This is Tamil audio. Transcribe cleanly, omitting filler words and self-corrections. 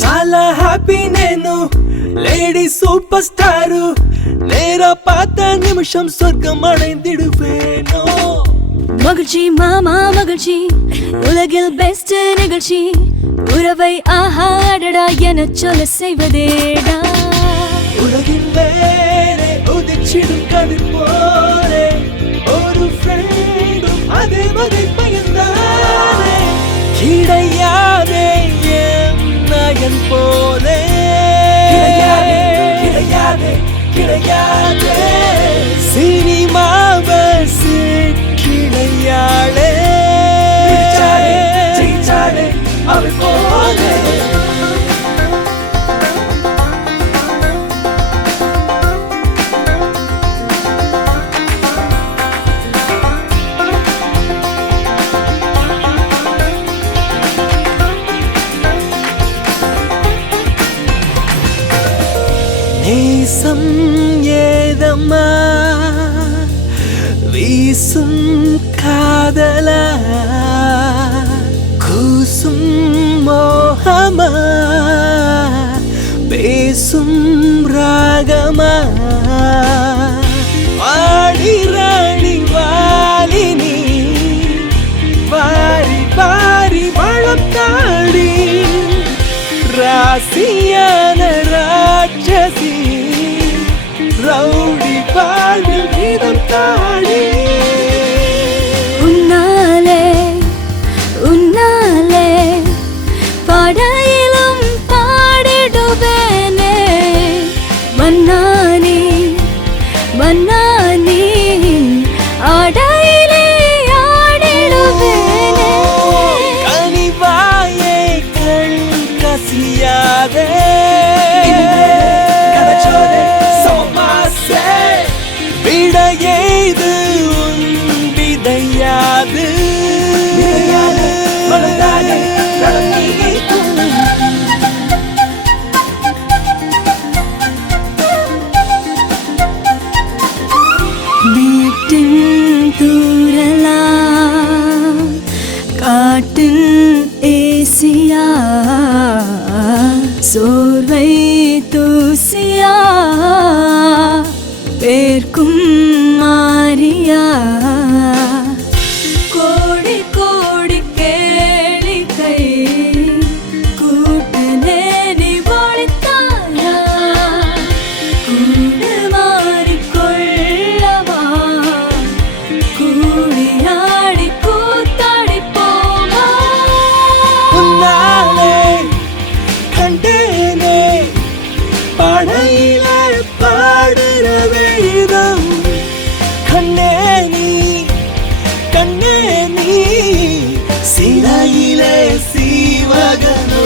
చాలా హ్యాపీ నేను లేడీ సూపర్ స్టారు நேரா பார்த்த நிமிஷம் சொர்க்கம் அடைந்திடுவேனோ மகிழ்ச்சி மாமா மகிழ்ச்சி உலகில் பெஸ்ட் நிகழ்ச்சி உறவை ஆஹா அடடா என சொல்ல செய்வதேடா உலகின் வேறே உதிச்சிடும் கதிர் போலே ஒரு ஃப்ரெண்டும் அதே வகை பையன்தானே கிடையாதே என் நயன் போலே கிடையாதே கிடையாதே சினிமாவை சிக்கிளையாளே ஜெயிச்சாளே அவள் போலே நேசம் ஏதம்மா வீசும் காதலா கூசும் மோகமா பேசும் ராகமா வாடி ராணி வாலினி வாரி வாரி வளர்த்தாடி ராசியான ராட்சசி ரவுடி வாழ்வில் வீதம் தாடி உன்னாலே உன்னாலே படையிலும் பாடிடுவேனே மன்னானி மன்னானி ஆடையிலே ஆடிடுவேனே கனிவாயே கண் கசியாதே விடையேது உன் விதையாது வீட்டின் தூரலா காட்டின் ஏசியா சோர்வை தூசியா பேர்க்கும் மாறியா கோடி கோடி கேளிக்கை கூட்டு நேரி ஒழித்தாயா கூடு மாறிக்கொள்ளவா கூடியாடி கூத்தாடி போவா உன்னாலே கண்டேனே படையில பாடுற வேதம் கண்ணே நீ சிலையிலே சீவகனோ